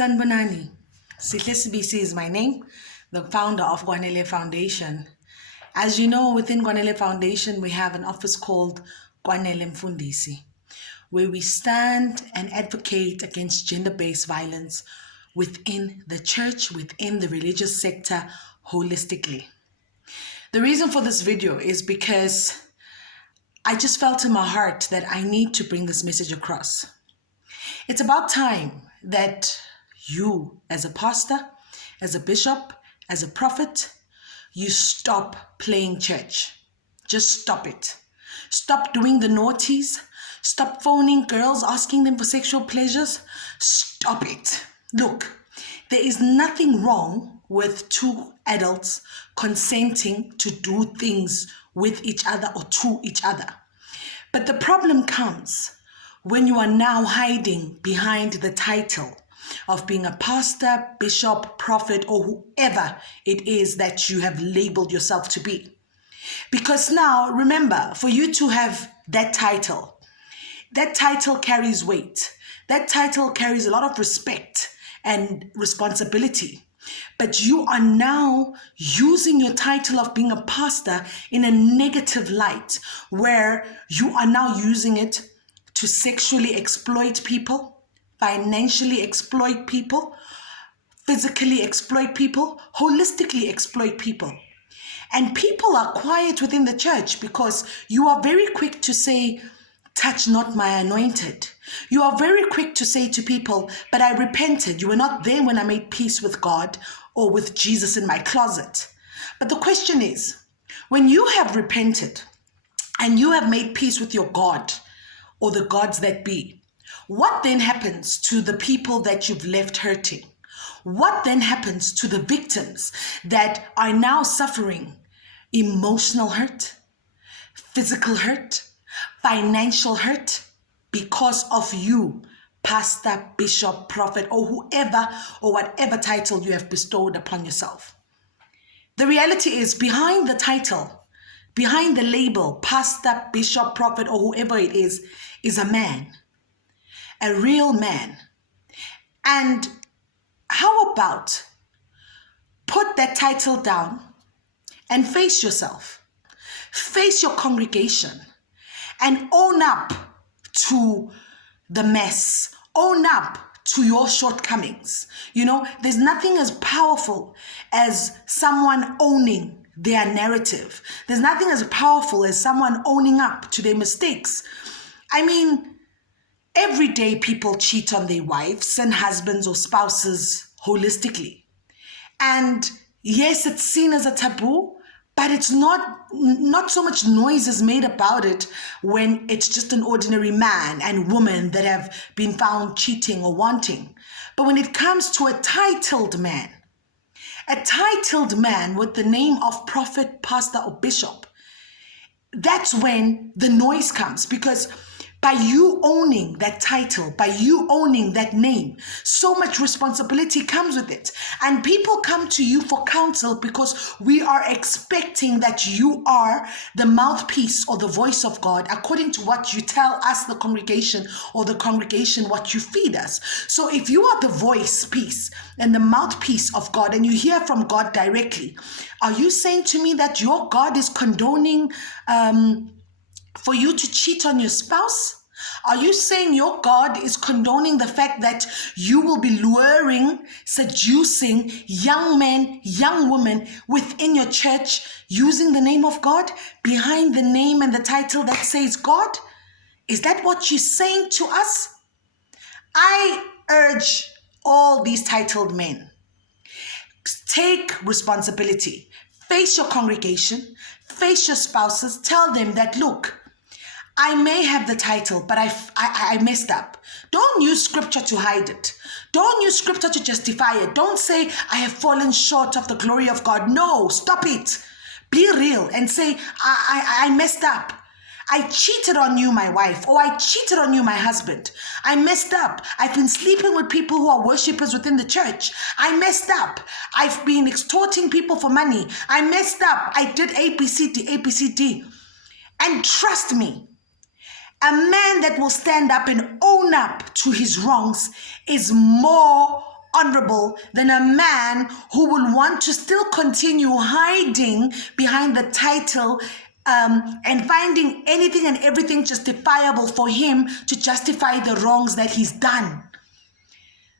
Sanbonani, Sihle Sibisi is my name, the founder of Kwanele Foundation. As you know, within Kwanele Foundation, we have an office called Kwanele Mfundisi, where we stand and advocate against gender-based violence within the church, within the religious sector, holistically. The reason for this video is because I just felt in my heart that I need to bring this message across. It's about time that you, as a pastor, as a bishop, as a prophet, you stop playing church. Just stop it. Stop doing the naughties. Stop phoning girls, asking them for sexual pleasures. Stop it. Look, there is nothing wrong with two adults consenting to do things with each other or to each other. But the problem comes when you are now hiding behind the title of being a pastor, bishop, prophet, or whoever it is that you have labeled yourself to be. Because now, remember, for you to have that title carries weight. That title carries a lot of respect and responsibility. But you are now using your title of being a pastor in a negative light, where you are now using it to sexually exploit people, financially exploit people, physically exploit people, holistically exploit people. And people are quiet within the church because you are very quick to say, touch not my anointed. You are very quick to say to people, but I repented. You were not there when I made peace with God or with Jesus in my closet. But the question is, when you have repented and you have made peace with your God or the gods that be, what then happens to the people that you've left hurting? What then happens to the victims that are now suffering emotional hurt, physical hurt, financial hurt because of you, pastor, bishop, prophet, or whoever or whatever title you have bestowed upon yourself? The reality is, behind the title, behind the label, pastor, bishop, prophet, or whoever it is a man, a real man. And how about put that title down and face yourself, face your congregation, and own up to the mess, own up to your shortcomings. You know, there's nothing as powerful as someone owning their narrative. There's nothing as powerful as someone owning up to their mistakes. I mean, every day people cheat on their wives and husbands or spouses holistically. And yes, it's seen as a taboo, but it's not so much noise is made about it when it's just an ordinary man and woman that have been found cheating or wanting. But when it comes to a titled man with the name of prophet, pastor, or bishop, that's when the noise comes. Because by you owning that title, by you owning that name, so much responsibility comes with it. And people come to you for counsel because we are expecting that you are the mouthpiece or the voice of God, according to what you tell us, the congregation, or the congregation what you feed us. So if you are the voice piece and the mouthpiece of God and you hear from God directly, are you saying to me that your God is condoning for you to cheat on your spouse? Are you saying your God is condoning the fact that you will be luring, seducing young men, young women within your church using the name of God, behind the name and the title that says God? Is that what you're saying to us? I urge all these titled men, take responsibility, face your congregation, face your spouses, tell them that, look, I may have the title, but I messed up. Don't use scripture to hide it. Don't use scripture to justify it. Don't say, I have fallen short of the glory of God. No, stop it. Be real and say, I messed up. I cheated on you, my wife, or I cheated on you, my husband. I messed up. I've been sleeping with people who are worshipers within the church. I messed up. I've been extorting people for money. I messed up. I did ABCD. And trust me, a man that will stand up and own up to his wrongs is more honorable than a man who will want to still continue hiding behind the title and finding anything and everything justifiable for him to justify the wrongs that he's done.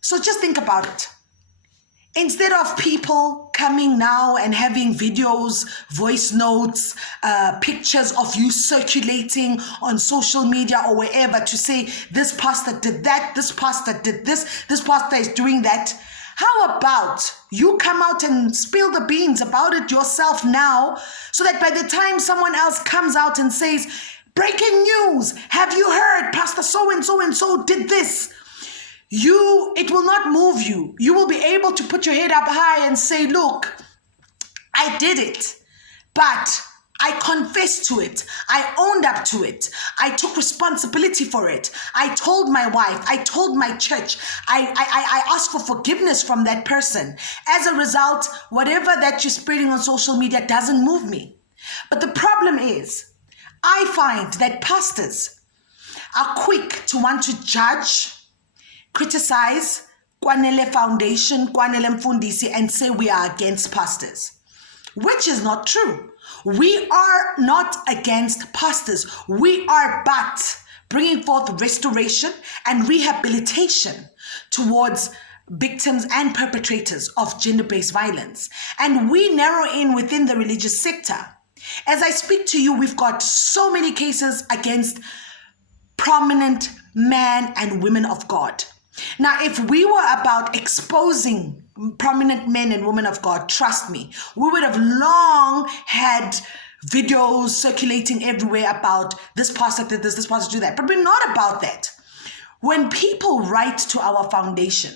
So just think about it. Instead of people coming now and having videos, voice notes, pictures of you circulating on social media or wherever to say, this pastor did that, this pastor did this pastor is doing that. How about you come out and spill the beans about it yourself now, so that by the time someone else comes out and says, breaking news, have you heard Pastor so and so did this? It will not move you. You will be able to put your head up high and say, look, I did it, but I confessed to it. I owned up to it. I took responsibility for it. I told my wife, I told my church, I asked for forgiveness from that person. As a result, whatever that you're spreading on social media doesn't move me. But the problem is, I find that pastors are quick to want to judge, criticize Kwanele Foundation, Kwanele Mfundisi, and say we are against pastors, which is not true. We are not against pastors. We are but bringing forth restoration and rehabilitation towards victims and perpetrators of gender-based violence. And we narrow in within the religious sector. As I speak to you, we've got so many cases against prominent men and women of God. Now, if we were about exposing prominent men and women of God, trust me, we would have long had videos circulating everywhere about this pastor did this pastor did that. But we're not about that. When people write to our foundation,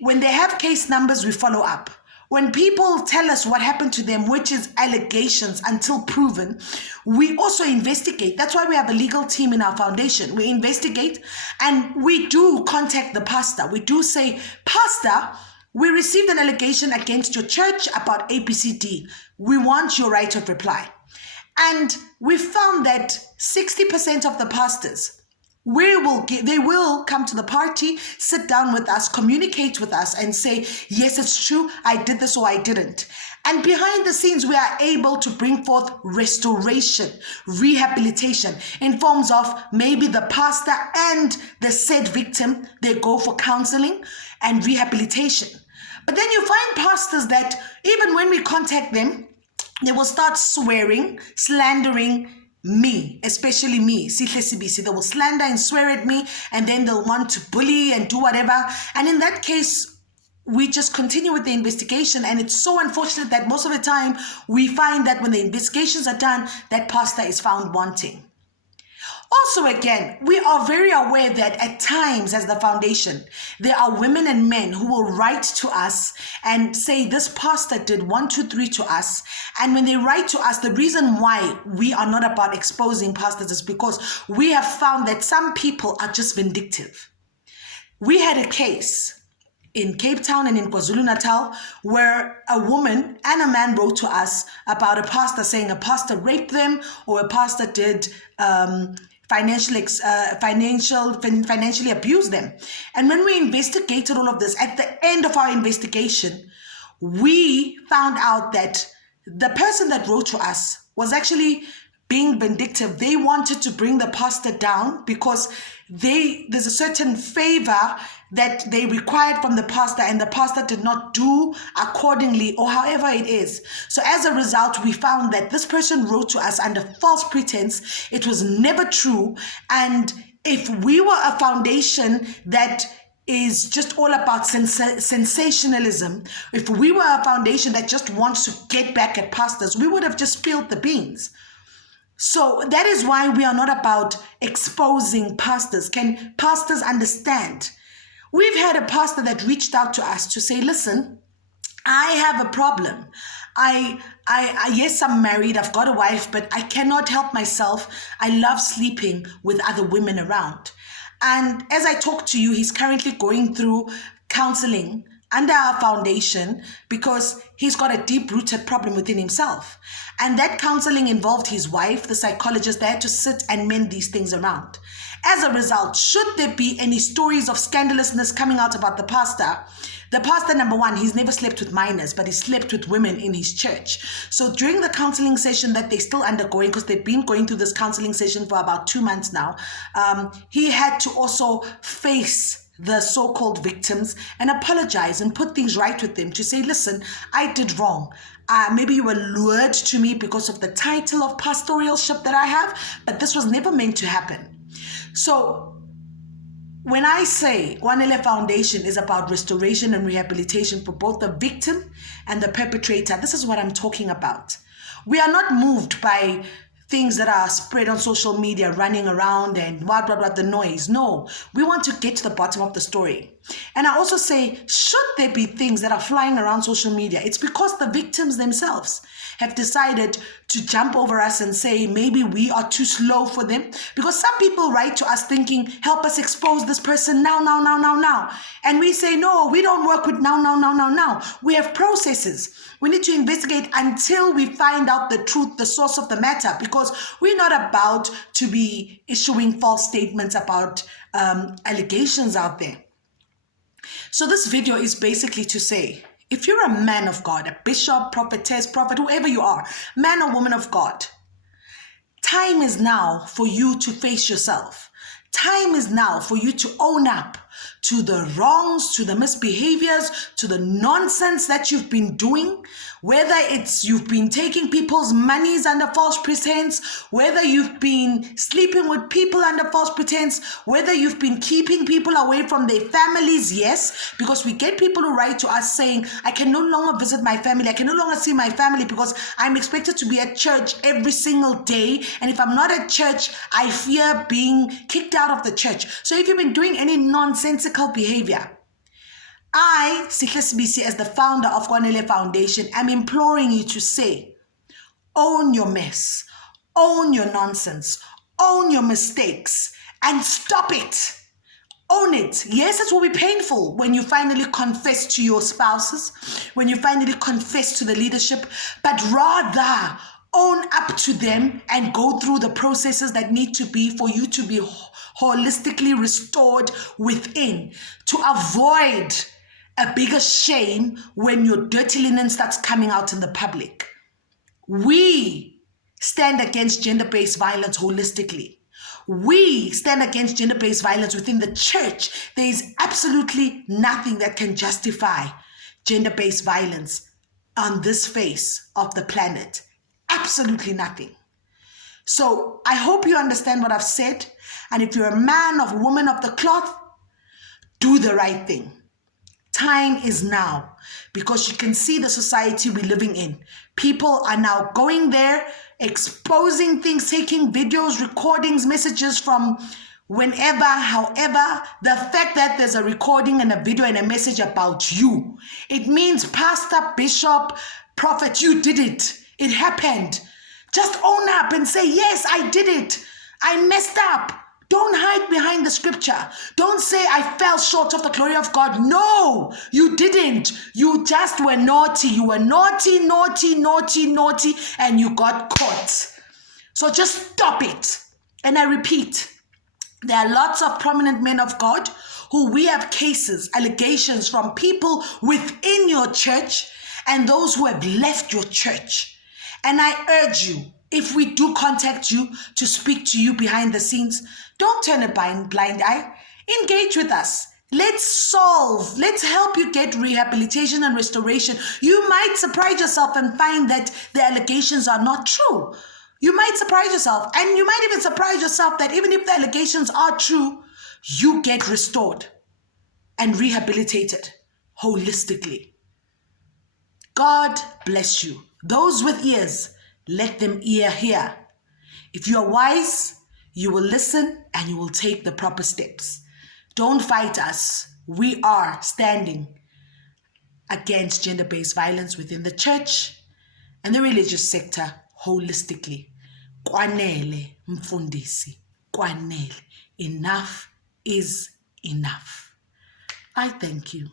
when they have case numbers, we follow up. When people tell us what happened to them, which is allegations until proven, we also investigate. That's why we have a legal team in our foundation. We investigate and we do contact the pastor. We do say, Pastor, we received an allegation against your church about ABCD. We want your right of reply. And we found that 60% of the pastors, they will come to the party, sit down with us, communicate with us and say, yes, it's true, I did this or I didn't. And behind the scenes, we are able to bring forth restoration, rehabilitation in forms of maybe the pastor and the said victim, they go for counseling and rehabilitation. But then you find pastors that even when we contact them, they will start swearing, slandering me, especially me, Sihle Sibisi. They will slander and swear at me, and then they'll want to bully and do whatever. And in that case, we just continue with the investigation. And it's so unfortunate that most of the time we find that when the investigations are done, that pastor is found wanting. Also, again, we are very aware that at times as the foundation, there are women and men who will write to us and say this pastor did 1, 2, 3 to us. And when they write to us, the reason why we are not about exposing pastors is because we have found that some people are just vindictive. We had a case in Cape Town and in KwaZulu-Natal where a woman and a man wrote to us about a pastor saying a pastor raped them or a pastor did financially abuse them. And when we investigated all of this, at the end of our investigation, we found out that the person that wrote to us was actually being vindictive. They wanted to bring the pastor down because there's a certain favor that they required from the pastor and the pastor did not do accordingly or however it is. So as a result, we found that this person wrote to us under false pretense. It was never true. And if we were a foundation that is just all about sensationalism, if we were a foundation that just wants to get back at pastors, we would have just spilled the beans. So that is why we are not about exposing pastors. Can pastors understand? We've had a pastor that reached out to us to say, listen, I have a problem. Yes, I'm married, I've got a wife, but I cannot help myself. I love sleeping with other women around. And as I talk to you, he's currently going through counseling under our foundation because he's got a deep-rooted problem within himself. And that counseling involved his wife, the psychologist. They had to sit and mend these things around. As a result, should there be any stories of scandalousness coming out about the pastor, number one, he's never slept with minors, but he slept with women in his church. So during the counseling session that they're still undergoing, because they've been going through this counseling session for about 2 months now, he had to also face the so-called victims and apologize and put things right with them to say, listen, I did wrong. Maybe you were lured to me because of the title of pastoralship that I have, but this was never meant to happen. So when I say Kwanele Foundation is about restoration and rehabilitation for both the victim and the perpetrator, this is what I'm talking about. We are not moved by things that are spread on social media, running around and blah, blah, blah, the noise. No, we want to get to the bottom of the story. And I also say, should there be things that are flying around social media, it's because the victims themselves have decided to jump over us and say maybe we are too slow for them. Because some people write to us thinking, help us expose this person now. And we say, no, we don't work with now. We have processes. We need to investigate until we find out the truth, the source of the matter, because we're not about to be issuing false statements about allegations out there. So this video is basically to say, if you're a man of God, a bishop, prophetess, prophet, whoever you are, man or woman of God, time is now for you to face yourself. Time is now for you to own up to the wrongs, to the misbehaviors, to the nonsense that you've been doing, whether it's you've been taking people's monies under false pretense, whether you've been sleeping with people under false pretense, whether you've been keeping people away from their families. Yes, because we get people who write to us saying, I can no longer visit my family, I can no longer see my family because I'm expected to be at church every single day, and if I'm not at church, I fear being kicked out of the church. So if you've been doing any nonsensical behavior, I, Sihle Sibisi, as the founder of Kwanele Foundation, am imploring you to say, own your mess, own your nonsense, own your mistakes, and stop it. Own it. Yes, it will be painful when you finally confess to your spouses, when you finally confess to the leadership, but rather own up to them and go through the processes that need to be for you to be holistically restored within, to avoid a bigger shame when your dirty linen starts coming out in the public. We stand against gender-based violence holistically. We stand against gender-based violence within the church. There is absolutely nothing that can justify gender-based violence on this face of the planet. Absolutely nothing. So I hope you understand what I've said. And if you're a man or woman of the cloth, do the right thing. Time is now, because you can see the society we're living in. People are now going there, exposing things, taking videos, recordings, messages from whenever, however. The fact that there's a recording and a video and a message about you, it means pastor, bishop, prophet, you did it. It happened. Just own up and say, yes, I did it. I messed up. Don't hide behind the scripture. Don't say I fell short of the glory of God. No, you didn't. You just were naughty. You were naughty, and you got caught. So just stop it. And I repeat, there are lots of prominent men of God who we have cases, allegations from people within your church and those who have left your church. And I urge you, if we do contact you to speak to you behind the scenes, don't turn a blind eye. Engage with us. Let's help you get rehabilitation and restoration. You might surprise yourself and find that the allegations are not true. You might surprise yourself, and you might even surprise yourself that even if the allegations are true, you get restored and rehabilitated holistically. God bless you. Those with ears, let them hear. If you are wise, you will listen and you will take the proper steps. Don't fight us. We are standing against gender-based violence within the church and the religious sector holistically. Kwanele mfundisi. Kwanele. Enough is enough. I thank you.